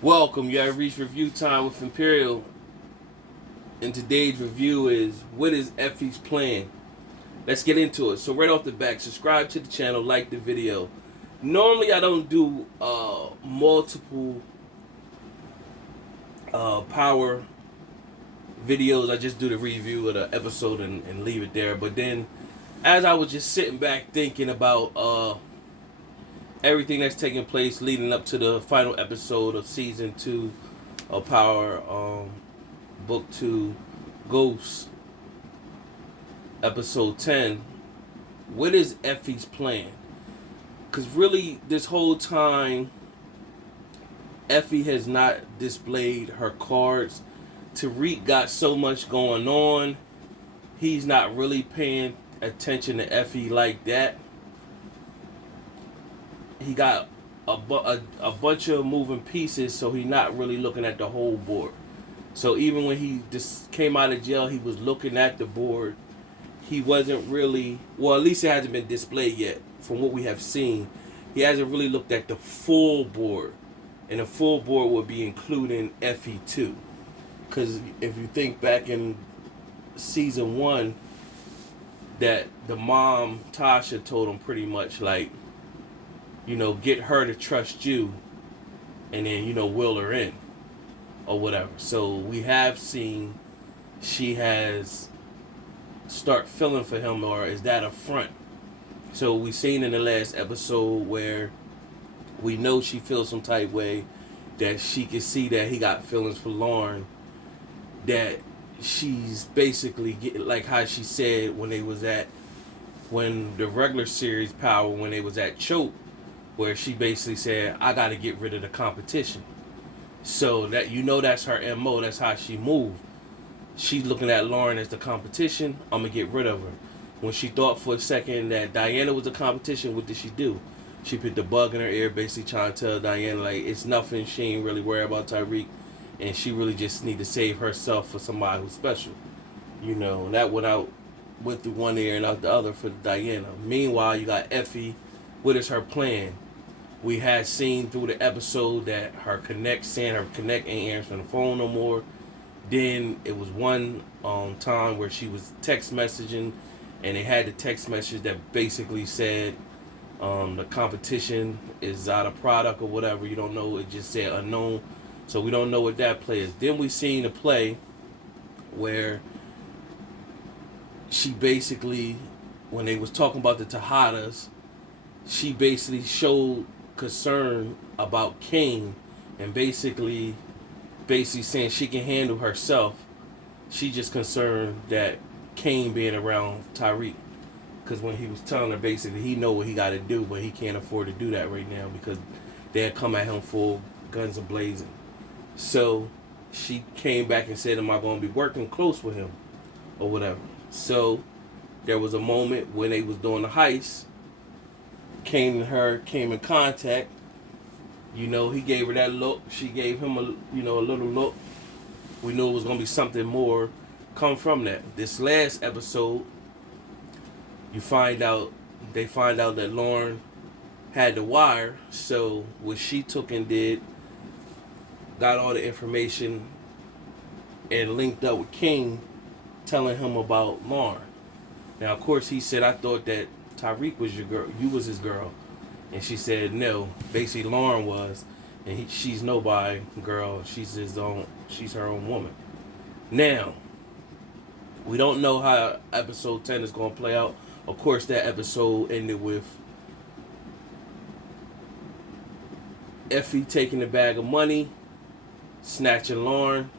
Welcome, you have reached review time with Imperial. And today's review is what is Effie's plan? Let's get into it. So right off the back, subscribe to the channel, like the video. Normally I don't do multiple power videos. I just do the review of the episode and leave it there. But then as I was just sitting back thinking about everything that's taking place leading up to the final episode of season 2 of Power, book 2, Ghost, episode 10. What is Effie's plan? Because really, this whole time, Effie has not displayed her cards. Tariq got so much going on. He's not really paying attention to Effie like that. He got a bunch of moving pieces, so he's not really looking at the whole board. So even when he just came out of jail, he was looking at the board. He wasn't really, well, at least it hasn't been displayed yet from what we have seen. He hasn't really looked at the full board. And the full board would be including Effie too. Because if you think back in season 1, that the mom, Tasha, told him pretty much like, get her to trust you and then, will her in or whatever. So we have seen she has start feeling for him, or is that a front? So we seen in the last episode where we know she feels some type way, that she can see that he got feelings for Lauren, that she's basically getting, like how she said when the regular series Power, when they was at Choke, where she basically said, I got to get rid of the competition. So that, that's her MO, that's how she moved. She's looking at Lauren as the competition. I'm going to get rid of her. When she thought for a second that Diana was the competition, what did she do? She put the bug in her ear, basically trying to tell Diana, like, it's nothing. She ain't really worried about Tyreek. And she really just need to save herself for somebody who's special. And that went through one ear and out the other for Diana. Meanwhile, you got Effie. What is her plan? We had seen through the episode that her Connect ain't answering the phone no more. Then it was one time where she was text messaging, and they had the text message that basically said the competition is out of product or whatever. You don't know. It just said unknown. So we don't know what that play is. Then we seen a play where she basically, when they was talking about the Tejadas, she basically showed concern about Kane, and basically saying she can handle herself. She just concerned that Kane being around Tyreek, because when he was telling her, basically he know what he got to do, but he can't afford to do that right now because they'll come at him full guns a blazing. So she came back and said, am I going to be working close with him or whatever? So there was a moment when they was doing the heist. Kane and her came in contact. He gave her that look. She gave him a little look. We knew it was gonna be something more come from that. This last episode, they find out that Lauren had the wire. So what she took and did, got all the information and linked up with King, telling him about Lauren. Now, of course, he said, I thought that Tyreek was your girl. You was his girl. And she said, no. Basically, Lauren was. And she's nobody girl. She's her own woman. Now, we don't know how episode 10 is going to play out. Of course, that episode ended with Effie taking the bag of money, snatching Lauren,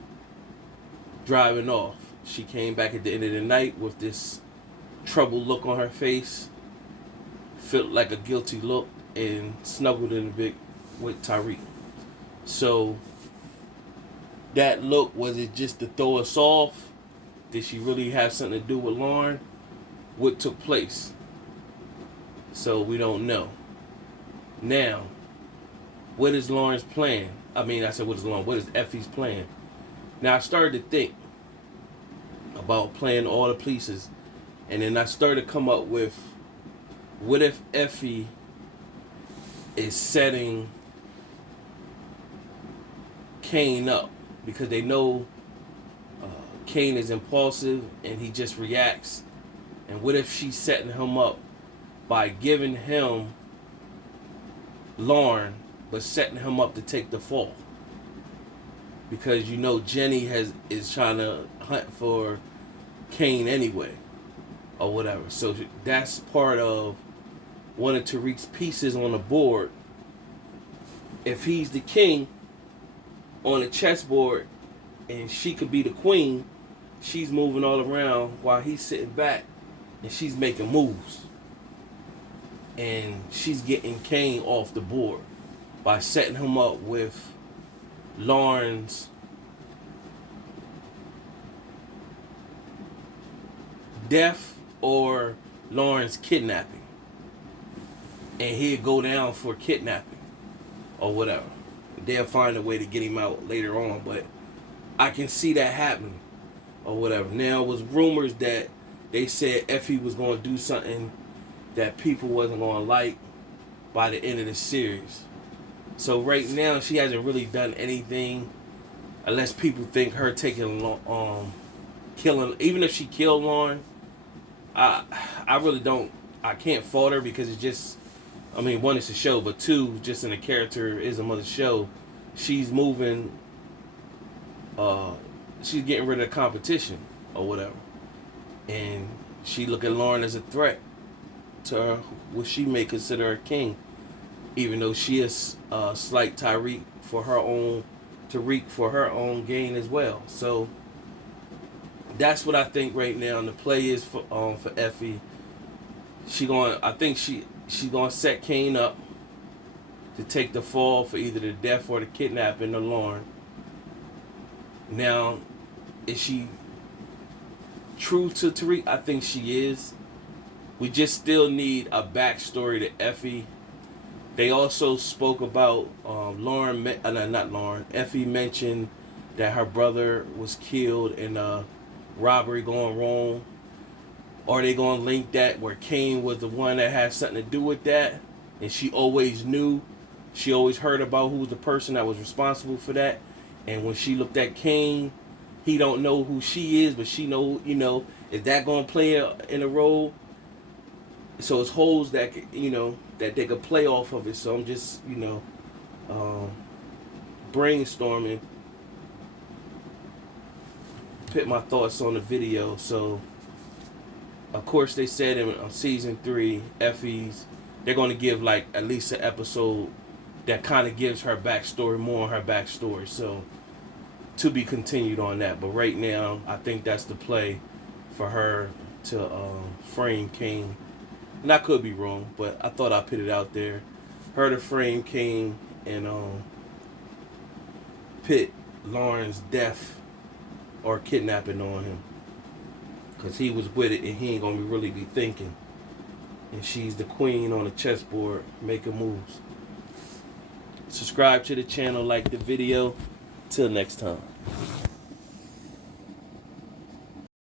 driving off. She came back at the end of the night with this troubled look on her face, felt like a guilty look, and snuggled in a bit with Tyreek. So that look, was it just to throw us off? Did she really have something to do with Lauren? What took place? So we don't know. Now, what is Lauren's plan? What is Effie's plan? Now I started to think about playing all the pieces, and then I started to come up with, what if Effie is setting Cain up because they know Cain is impulsive and he just reacts. And what if she's setting him up by giving him Lauren, but setting him up to take the fall? Because Jenny is trying to hunt for Cain anyway, or whatever. So that's part of one of Tariq's pieces on the board. If he's the king on the chessboard and she could be the queen, she's moving all around while he's sitting back and she's making moves. And she's getting Cain off the board by setting him up with Lauren's death or Lauren's kidnapping. And he'd go down for kidnapping or whatever. They'll find a way to get him out later on, but I can see that happening or whatever. Now, it was rumors that they said Effie was going to do something that people wasn't going to like by the end of the series. So right now, she hasn't really done anything unless people think her killing, even if she killed Lauren, I really don't, I can't fault her because it's just, one, it's a show, but two, just in the characterism of the show, she's moving, she's getting rid of the competition or whatever. And she look at Lauren as a threat to her, what she may consider a king, even though she is slight Tariq for her own gain as well. So that's what I think right now. And the play is for Effie. I think she's gonna set Cain up to take the fall for either the death or the kidnapping of Lauren. Now, is she true to Tariq? I think she is. We just still need a backstory to Effie. They also spoke about Effie mentioned that her brother was killed in a robbery going wrong. Are they going to link that where Cain was the one that had something to do with that? And she always knew, she always heard about who was the person that was responsible for that. And when she looked at Cain, he don't know who she is, but she know, is that going to play in a role? So it's holes that, that they could play off of it. So I'm just, brainstorming, put my thoughts on the video. So, of course, they said in season 3, Effie's, they're going to give like at least an episode that kind of gives her backstory, more on her backstory. So, to be continued on that. But right now, I think that's the play for her to frame Cain. And I could be wrong, but I thought I put it out there. Her to frame Cain and pit Lauren's death or kidnapping on him. Because he was with it and he ain't going to really be thinking. And she's the queen on the chessboard making moves. Subscribe to the channel, like the video. Till next time.